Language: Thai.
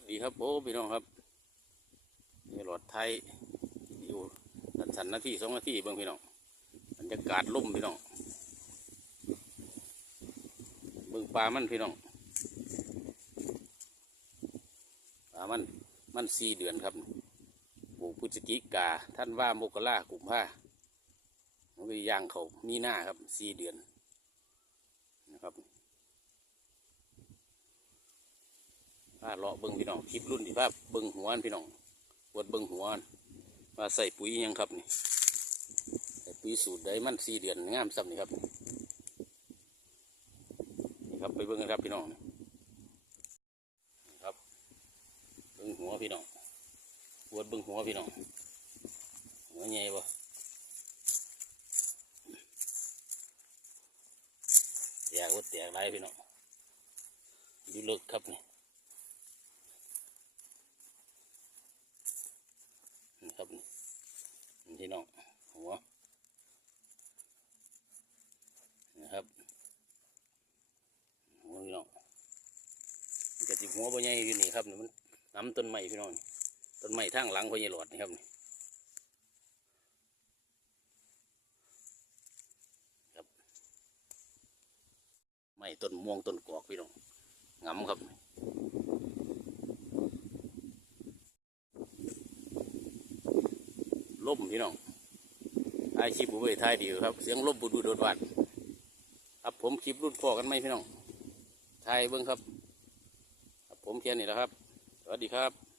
สดีครับโอ้พี่น้องครับนี่รถไทยอยู่สันสันนาทีสองนาทีเบิ่งพี่น้องบรรยากาศล่มพี่น้องเบิ่งปลามันพี่น้องปลามันมันสี่เดือนครับปลูกพฤศจิกาท่านว่ามกรากุมภามันก็ย่างเขามีหน้าครับสี่เดือนนะครับ พาเลาะเบิ้งพี่น้องคลิปรุ่นที่ภาพเบิ้งหัวนพี่น้องปวดเบิ้งหัวอันว่าใส่ปุ๋ยยังครับนี่ใส่ปุ๋ยสูตรได้มันสี่เดือนงามซ้ำนี่ครับนี่ครับไปเบิ้งกันครับพี่น้องนะครับเบิ้งหัวพี่น้องปวดเบิ้งหัวพี่น้องหัวใหญ่บ่แตกวัดแตกไรพี่น้องอยู่เลิกครับนี่นี่ครับนี่พี่น้องหัว นะครับหัวพี่น้องกระติหัวใบใหญ่อยู่นี่ครับนี่มันน้ำต้นไม้พี่น้องต้นไม้ทางหลังพ่อใหญ่หลอดนี่ครับนี่ครับไม้ต้นม่วงต้นกอกพี่น้องงำครับล่มพี่น้องไอายคลิปบุเบยท้ายดียวครับ เสียงล่มบุดบุดโดดวัด ครับผมคลิปรุ่นพ่อกันไหมพี่น้องไทยเบิ้งครับ ผมแค่นี้แหละครับ สวัสดีครับ